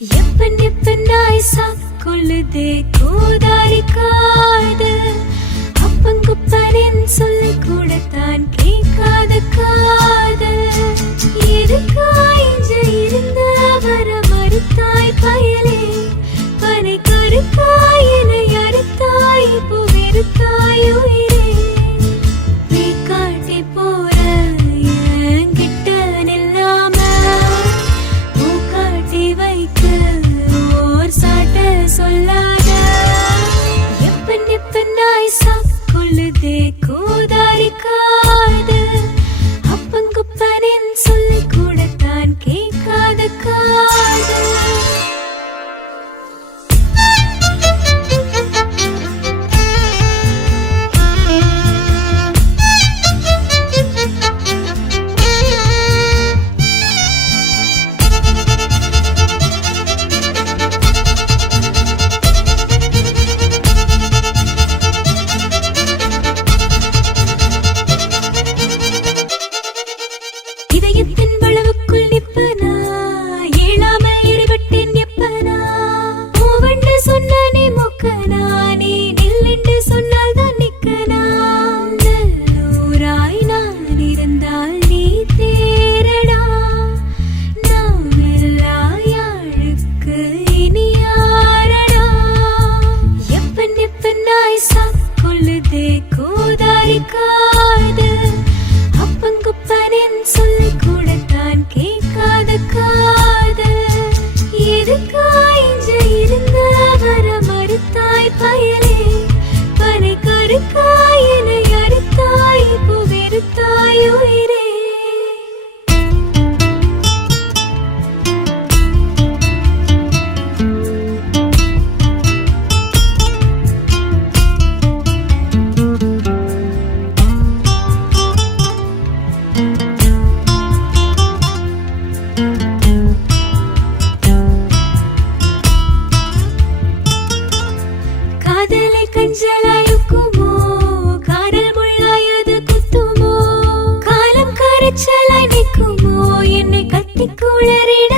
happen எப்பனாய் சாக்குள்ளுதே Kothari காதல் அப்பங்குப்பனின் சொல்லை கூட தான் கேட்காத காதல் எதுக்காய் இன்று இருந்த வர மறுத்தாய் பயலே பனை கருத்தாய் என்னை அறுத்தாய் இப்போ வெறுத்தாய் உயிரே காட்டி போற என்கிட்ட நில்லாம காட்டி வைக்க ஓர் சாட்ட சொல்லாத எப்பன் எப்பனாய் சாக்குள்ளுதே கோதாரி காதல் அப்பங்குப்பனின் சொல்லை கூட தான் கேட்காத காதல் இதயத்தின் வளவுக்குள் நிப்பனா ஏழாமல் எரிபட்டேன் எப்பனா மூவண்டு சொன்னானே மொக்கனா நீ நில்லென்று சொன்னால் தான் நிக்கனா நல்லூராய் நான் இருந்தால் நீ தேரடா நாம் எல்லா யாழுக்கு இனி யாரடா எப்பன் எப்பனாய் சாக்குள்ளுதே கோதாரி காதல் அப்பங்குப்பனின் சொல்லை கூட தான் கேட்காத காதல் எதுக்காய் இன்று இருந்த வர மறுத்தாய் பயலே பனை கருக்காய் என்னை அறுத்தாய் இப்போ வெறுத்தாய் உயிரே காதலை கஞ்சலாயுக்குமோ காதல் முள்ளாயது குத்துமோ காலம் கரைச்சலாய் நிற்குமோ என்னை கத்தி குளறிட